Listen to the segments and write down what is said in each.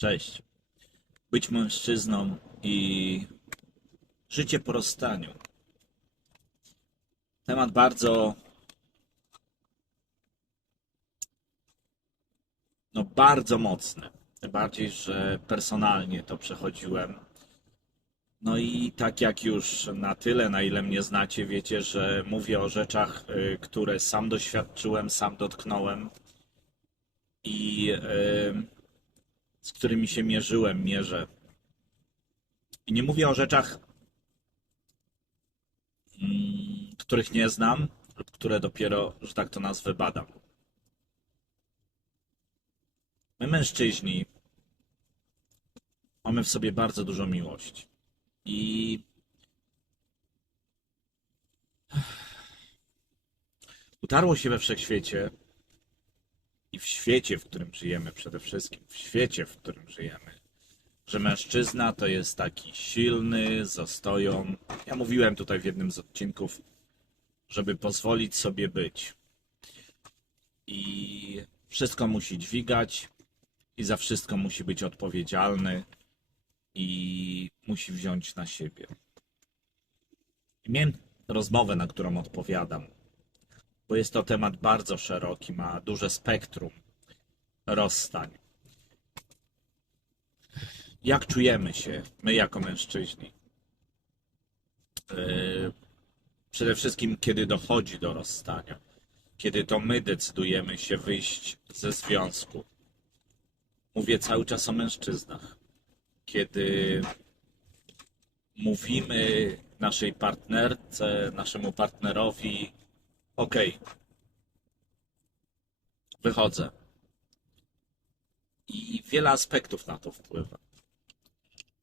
Cześć. Być mężczyzną i życie po rozstaniu. Temat bardzo. No, bardzo mocny. Tym bardziej, że personalnie to przechodziłem. No i tak jak już na tyle, na ile mnie znacie, wiecie, że mówię o rzeczach, y, które sam doświadczyłem, sam dotknąłem i y, z którymi się mierzyłem, mierzę. I nie mówię o rzeczach, mm, których nie znam, lub które dopiero, że tak to nazwę, badam. My, mężczyźni, mamy w sobie bardzo dużo miłości. I utarło się we wszechświecie i w świecie, w którym żyjemy przede wszystkim, w świecie, w którym żyjemy, że mężczyzna to jest taki silny, zastoją. Ja mówiłem tutaj w jednym z odcinków, żeby pozwolić sobie być. I wszystko musi dźwigać, i za wszystko musi być odpowiedzialny, i musi wziąć na siebie. I miałem rozmowę, na którą odpowiadam, bo jest to temat bardzo szeroki, ma duże spektrum rozstań. Jak czujemy się my jako mężczyźni? Yy, Przede wszystkim, kiedy dochodzi do rozstania, kiedy to my decydujemy się wyjść ze związku. Mówię cały czas o mężczyznach. Kiedy mówimy naszej partnerce, naszemu partnerowi: OK, wychodzę. I wiele aspektów na to wpływa.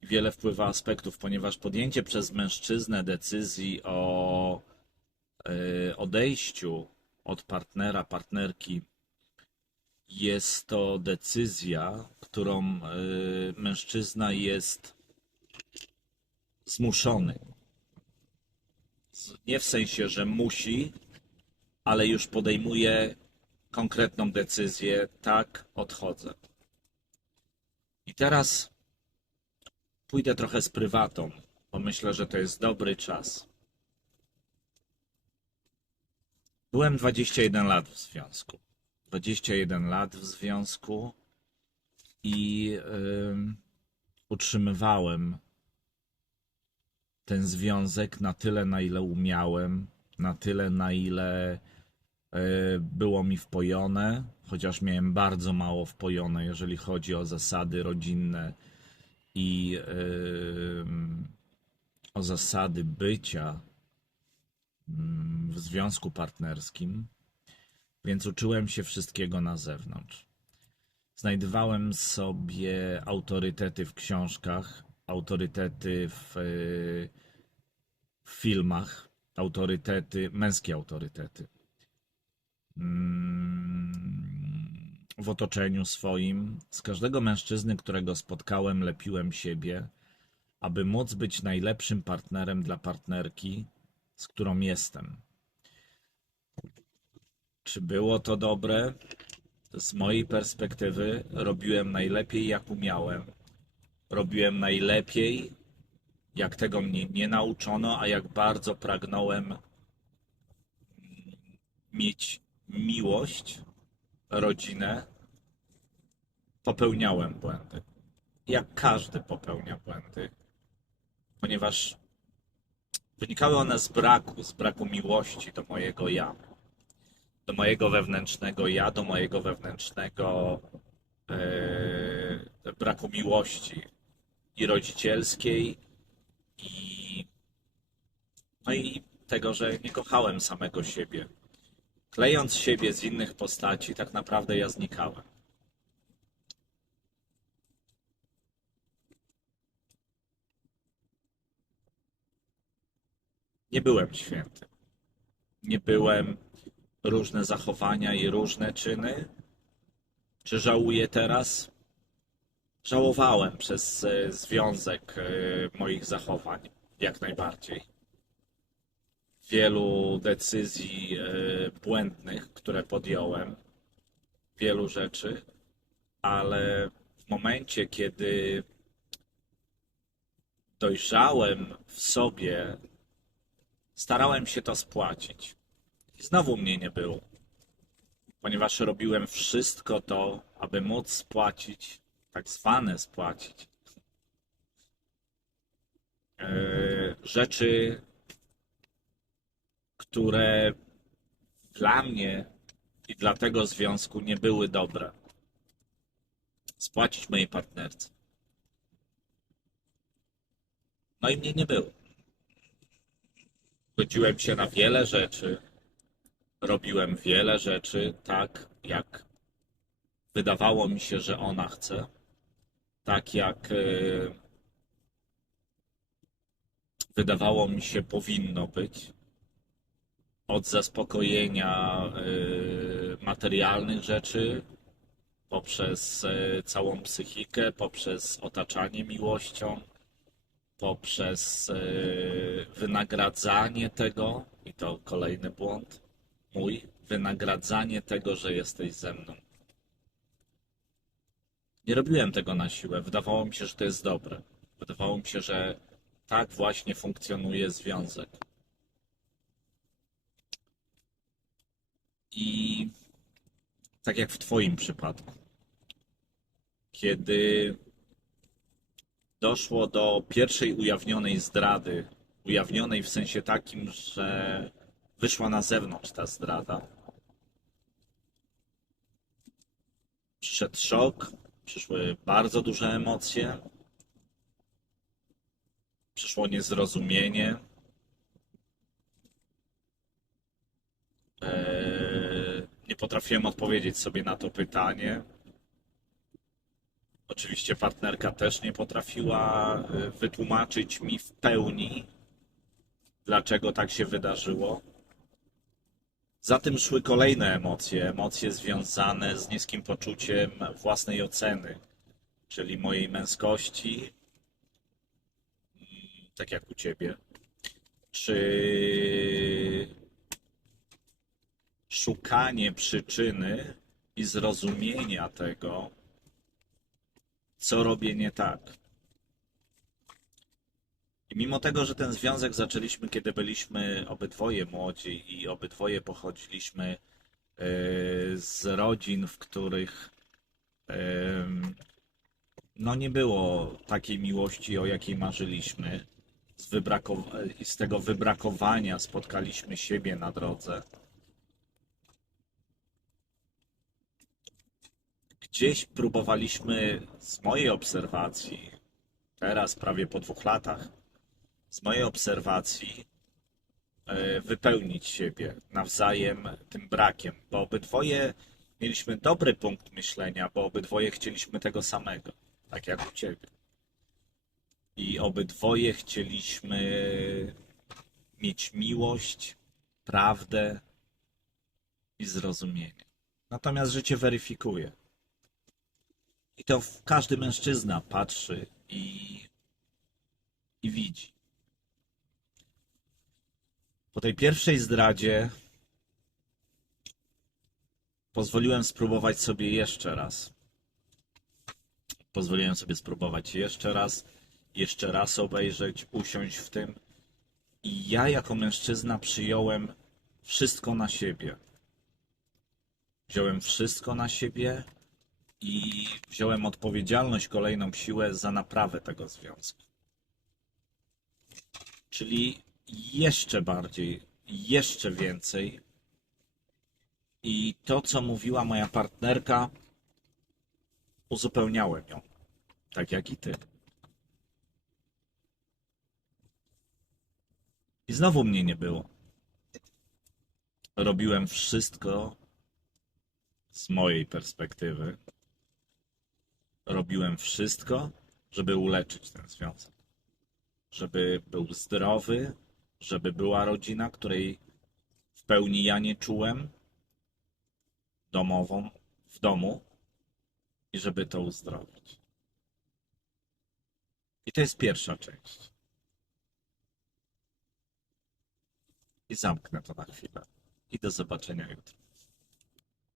Wiele wpływa aspektów, ponieważ podjęcie przez mężczyznę decyzji o y, odejściu od partnera, partnerki jest to decyzja, którą y, mężczyzna jest zmuszony. Nie w sensie, że musi, ale już podejmuje konkretną decyzję, tak, odchodzę. I teraz pójdę trochę z prywatą, bo myślę, że to jest dobry czas. Byłem 21 lat w związku. 21 lat w związku i ym, utrzymywałem ten związek na tyle, na ile umiałem, na tyle, na ile było mi wpojone, chociaż miałem bardzo mało wpojone, jeżeli chodzi o zasady rodzinne i o zasady bycia ym, w związku partnerskim, więc uczyłem się wszystkiego na zewnątrz. Znajdowałem sobie autorytety w książkach, autorytety w, y, w filmach, autorytety, męskie autorytety. Mm, W otoczeniu swoim. Z każdego mężczyzny, którego spotkałem, lepiłem siebie, aby móc być najlepszym partnerem dla partnerki, z którą jestem. Czy było to dobre? Z mojej perspektywy robiłem najlepiej, jak umiałem. Robiłem najlepiej, jak tego mnie nie nauczono, a jak bardzo pragnąłem mieć miłość, rodzinę, popełniałem błędy. Jak każdy popełnia błędy, ponieważ wynikały one z braku, z braku miłości do mojego ja do mojego wewnętrznego ja, do mojego wewnętrznego e, braku miłości i rodzicielskiej i no i tego, że nie kochałem samego siebie. Klejąc siebie z innych postaci, tak naprawdę ja znikałem. Nie byłem święty. Nie byłem różne zachowania i różne czyny. Czy żałuję teraz? Żałowałem przez e, związek e, moich zachowań, jak najbardziej. Wielu decyzji e, błędnych, które podjąłem, wielu rzeczy, ale w momencie, kiedy dojrzałem w sobie, starałem się to spłacić. I znowu mnie nie było, ponieważ robiłem wszystko to, aby móc spłacić, tak zwane spłacić, e, rzeczy, które dla mnie i dla tego związku nie były dobre. Spłacić mojej partnerce. No i mnie nie było. Godziłem się na wiele rzeczy. Robiłem wiele rzeczy tak, jak wydawało mi się, że ona chce. Tak jak e, wydawało mi się powinno być. Od zaspokojenia e, materialnych rzeczy, poprzez e, całą psychikę, poprzez otaczanie miłością, poprzez e, wynagradzanie tego, i to kolejny błąd mój, wynagradzanie tego, że jesteś ze mną. Nie robiłem tego na siłę. Wydawało mi się, że to jest dobre. Wydawało mi się, że tak właśnie funkcjonuje związek. I tak jak w Twoim przypadku, kiedy doszło do pierwszej ujawnionej zdrady, ujawnionej w sensie takim, że wyszła na zewnątrz ta zdrada. Przyszedł szok, przyszły bardzo duże emocje, przyszło niezrozumienie. Eee, nie potrafiłem odpowiedzieć sobie na to pytanie. Oczywiście partnerka też nie potrafiła e, wytłumaczyć mi w pełni, dlaczego tak się wydarzyło. Za tym szły kolejne emocje, emocje związane z niskim poczuciem własnej oceny, czyli mojej męskości, tak jak u ciebie, czy szukanie przyczyny i zrozumienia tego, co robię nie tak. I mimo tego, że ten związek zaczęliśmy, kiedy byliśmy obydwoje młodzi i obydwoje pochodziliśmy e, z rodzin, w których em, no nie było takiej miłości, o jakiej marzyliśmy. Z, z tego wybrakowania spotkaliśmy siebie na drodze. Gdzieś próbowaliśmy z mojej obserwacji, teraz prawie po dwóch latach, z mojej obserwacji e, wypełnić siebie nawzajem tym brakiem, bo obydwoje mieliśmy dobry punkt myślenia, bo obydwoje chcieliśmy tego samego, tak jak u ciebie. I obydwoje chcieliśmy mieć miłość, prawdę i zrozumienie. Natomiast życie weryfikuje. I to każdy mężczyzna patrzy i, i widzi. Po tej pierwszej zdradzie pozwoliłem spróbować sobie jeszcze raz. Pozwoliłem sobie spróbować jeszcze raz, jeszcze raz obejrzeć, usiąść w tym. I ja jako mężczyzna przyjąłem wszystko na siebie. Wziąłem wszystko na siebie i wziąłem odpowiedzialność, kolejną siłę za naprawę tego związku. Czyli jeszcze bardziej, jeszcze więcej. I to, co mówiła moja partnerka, uzupełniałem ją. Tak jak i ty. I znowu mnie nie było. Robiłem wszystko z mojej perspektywy. Robiłem wszystko, żeby uleczyć ten związek. Żeby był zdrowy, żeby była rodzina, której w pełni ja nie czułem, domową, w domu i żeby to uzdrowić. I to jest pierwsza część. I zamknę to na chwilę. I do zobaczenia jutro.